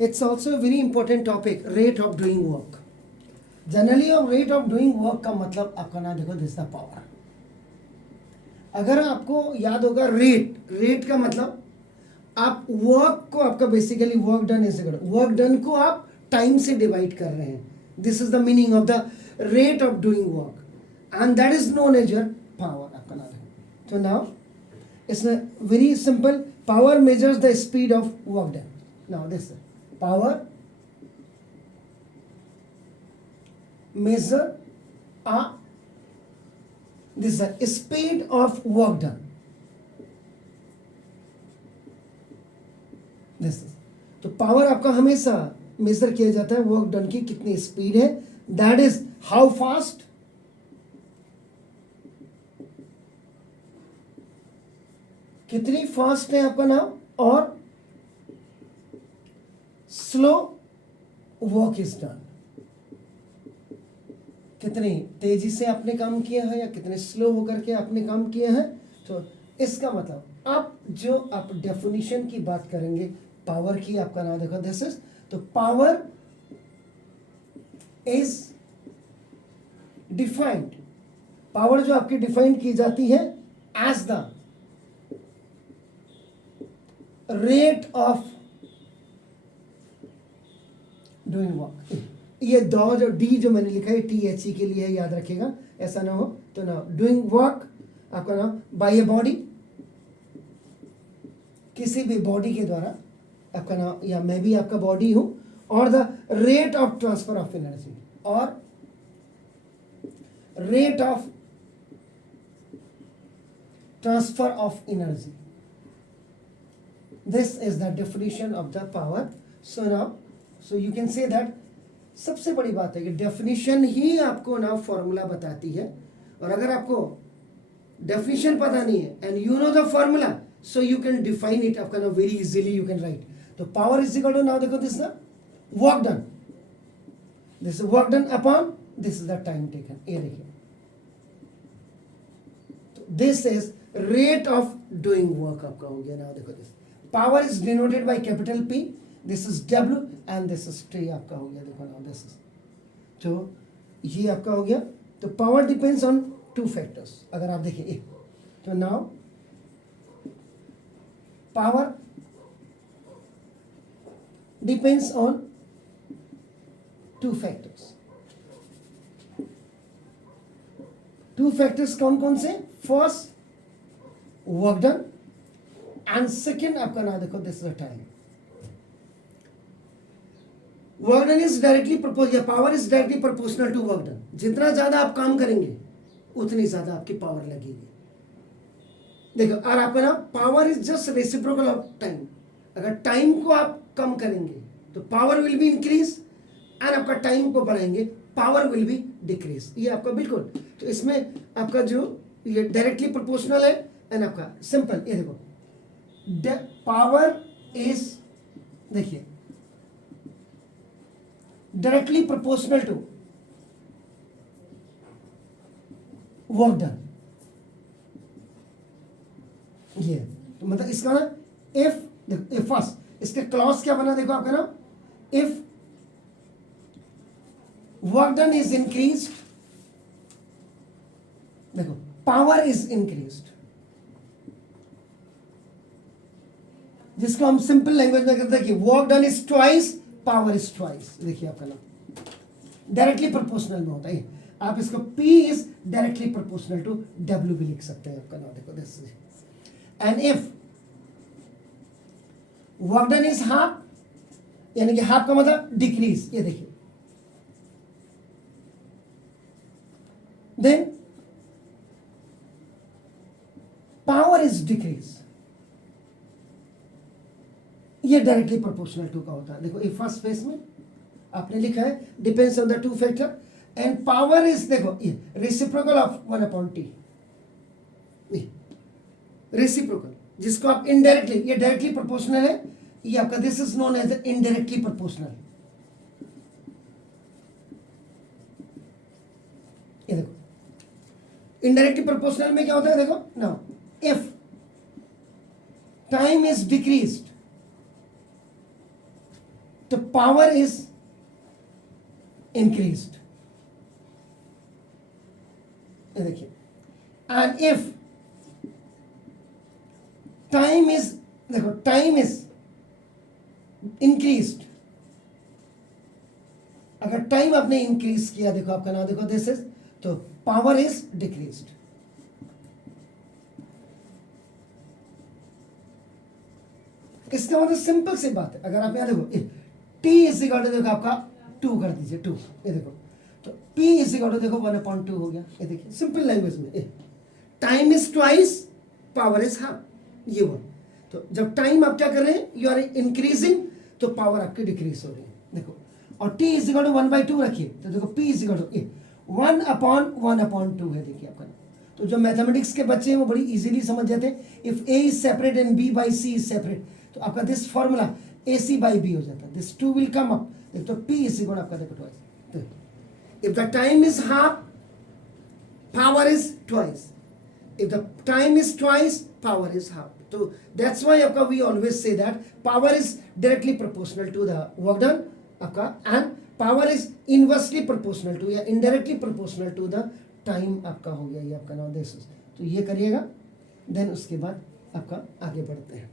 It's also a very important topic, rate of doing work. Generally अब rate of doing work का मतलब आपका ना देखो दिस द पावर. अगर आपको याद होगा रेट का मतलब आप वर्क को आपका बेसिकली वर्क डन ऐसे करो, वर्क डन को आप टाइम से डिवाइड कर रहे हैं. This is the meaning of the rate of doing work and that is known as your power. आपका ना देखो तो now it's very simple. Power measures the speed of work done. Now this power measure this is the speed of work done. This is तो power आपका हमेशा major किया जाता है वर्क डन की कितनी स्पीड है. दैट इज हाउ फास्ट कितनी फास्ट है आपका नाम और स्लो वर्क इज डन. कितनी तेजी से आपने काम किया है या कितने स्लो होकर के आपने काम किया है. तो इसका मतलब आप जो आप डेफिनेशन की बात करेंगे पावर की, आपका नाम देखो दिस इज तो पावर इज डिफाइंड. पावर जो आपकी डिफाइन की जाती है as the rate of doing work. ये दो जो डी जो मैंने लिखा है टी एच ई के लिए है, याद रखिएगा ऐसा ना हो. तो ना डूइंग वर्क आपका नाम बाय ए बॉडी, किसी भी बॉडी के द्वारा आपका नाम, या मैं भी आपका बॉडी हूं, और the rate of transfer of energy और rate of transfer of energy. This is the definition of the power. So now so you can say that सबसे बड़ी बात है कि डेफिनेशन ही आपको ना फॉर्मूला बताती है. और अगर आपको डेफिनेशन पता नहीं है and you know the formula so you can define it आपका ना very easily you can write. तो power is equal to now देखो this the work done, this work done upon this is the time taken. ये देखिए तो this is rate of doing work आपका हो गया. नाउ देखो this power is denoted by capital P, this is W and this is T. आपका हो गया देखो नाउ दिस इज तो ये आपका हो गया. तो power depends on two factors. अगर आप देखिए तो now power depends on two factors. Two factors कौन कौन से? First work done and second आपका नाम देखो this is time. Work done is directly proportional, power is directly proportional to work done. जितना ज्यादा आप काम करेंगे उतनी ज्यादा आपकी पावर लगेगी. देखो और आपका ना power is just reciprocal of time. अगर टाइम को आप कम करेंगे तो power will be increase and आपका टाइम को बढ़ाएंगे पावर विल बी डिक्रीज. ये आपका बिल्कुल तो इसमें आपका जो ये डायरेक्टली प्रोपोर्शनल है एंड आपका सिंपल. ये देखो पावर इज देखिए directly proportional to work done. ये तो मतलब इसका ना इफ फर्स्ट इसके क्लॉज क्या बना देखो आपका ना if work done is increased देखो पावर इज इंक्रीज्ड, जिसको हम सिंपल लैंग्वेज में कहते हैं कि work done is twice power is twice. देखिए आपका नाम डायरेक्टली प्रोपोर्शनल में होता है. आप इसको P is directly proportional to W भी लिख सकते हैं. आपका नाम देखो this and if work done is half, यानी कि हाफ का मतलब डिक्रीज. ये देखिए देन पावर इज डिक्रीज. ये डायरेक्टली प्रोपोर्शनल टू का होता है. देखो ये फर्स्ट फेस में आपने लिखा है depends on the two factor and power is देखो ये रेसिप्रोकल ऑफ 1/T. रेसिप्रोकल जिसको आप इनडायरेक्टली, ये डायरेक्टली प्रोपोर्शनल है, ये आपका this is known as indirectly proportional. ये देखो इनडायरेक्टली प्रोपोर्शनल में क्या होता है देखो now if time is decreased तो पावर इज इंक्रीज्ड, देखिए, एंड इफ टाइम इज, देखो टाइम इज इंक्रीज्ड, अगर टाइम आपने इंक्रीज किया, देखो आपका नाम देखो दिस इज, तो पावर इज डिक्रीज्ड। इसका मतलब सिंपल सी बात है, अगर आप यहां देखो टी इज इक्वल टू, देखो आपका 2 कर दीजिए 2, ये देखो, तो P इज इक्वल टू देखो 1/2 हो गया, ये देखिए सिंपल लैंग्वेज में, time is twice, power is half, ये हुआ। तो जब टाइम आप क्या कर रहे हैं, यू आर इंक्रीजिंग, तो पावर आपकी डिक्रीज हो रही है, देखो। और T इज इक्वल टू 1/2 रखिए, तो देखो P इज इक्वल टू 1/1/2 है, देखिए आपका। तो जो मैथमेटिक्स के बच्चे हैं वो बड़ी इजीली समझ जाते हैं, if A is separate and B by C is separate, तो आपका this formula AC by B हो जाता है, दिस 2 विल कम अप, तो P इज इक्वल आपका देखो twice. If the time is half, power is twice. If the time is twice, power is half. So that's why आपका we always say that power is directly proportional to the work done आपका, and power is inversely proportional to या indirectly proportional to the time आपका हो गया, ये आपका नाम this. तो ये करिएगा, देन उसके बाद आपका आगे बढ़ते हैं।